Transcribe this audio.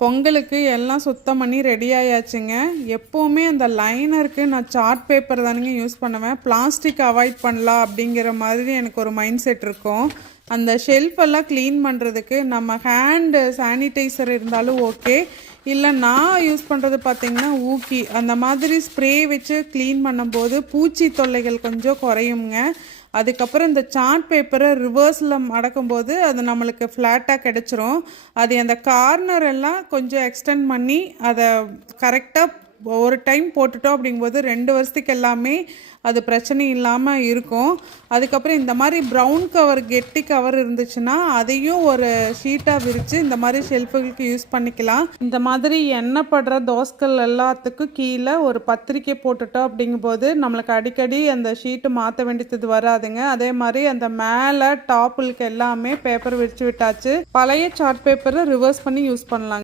பொங்கலுக்கு எல்லாம் சுத்தம் பண்ணி ரெடி ஆயாச்சுங்க. எப்போவுமே அந்த லைனருக்கு நான் சார்ட் பேப்பர் தானுங்க யூஸ் பண்ணுவேன். பிளாஸ்டிக் அவாய்ட் பண்ணலாம் அப்படிங்கிற மாதிரி எனக்கு ஒரு மைண்ட் செட் இருக்கும். அந்த ஷெல்ஃபெல்லாம் க்ளீன் பண்ணுறதுக்கு நம்ம ஹேண்டு சானிடைசர் இருந்தாலும் ஓகே, இல்லை நான் யூஸ் பண்ணுறது பார்த்திங்கன்னா ஊக்கி அந்த மாதிரி ஸ்ப்ரே வச்சு க்ளீன் பண்ணும்போது பூச்சி தொல்லைகள் கொஞ்சம் குறையுங்க. அதுக்கப்புறம் இந்த சார்ட் பேப்பரை ரிவர்ஸில் மடக்கும்போது அது நம்மளுக்கு ஃப்ளாட்டாக கிடச்சிரும். அது அந்த கார்னர் எல்லாம் கொஞ்சம் எக்ஸ்டெண்ட் பண்ணி அதை கரெக்டாக ஒரு டைம் போட்டுட்டோம் அப்படிங்கும்போது 2 வருஷத்துக்கு எல்லாமே அது பிரச்சனை இல்லாமல் இருக்கும். அதுக்கப்புறம் இந்த மாதிரி ப்ரௌன் கவர் கெட்டி கவர் இருந்துச்சுன்னா அதையும் ஒரு ஷீட்டாக விரித்து இந்த மாதிரி ஷெல்ஃபுகளுக்கு யூஸ் பண்ணிக்கலாம். இந்த மாதிரி எண்ணெய் படுற தோசைகள் எல்லாத்துக்கும் கீழே ஒரு பத்திரிக்கை போட்டுட்டோம் அப்படிங்கும்போது நம்மளுக்கு அடிக்கடி அந்த ஷீட்டு மாற்ற வேண்டியது வராதுங்க. அதே மாதிரி அந்த மேலே டாப்புகளுக்கு எல்லாமே பேப்பர் விரித்து விட்டாச்சு. பழைய சார்ட் பேப்பரை ரிவர்ஸ் பண்ணி யூஸ் பண்ணலாங்க.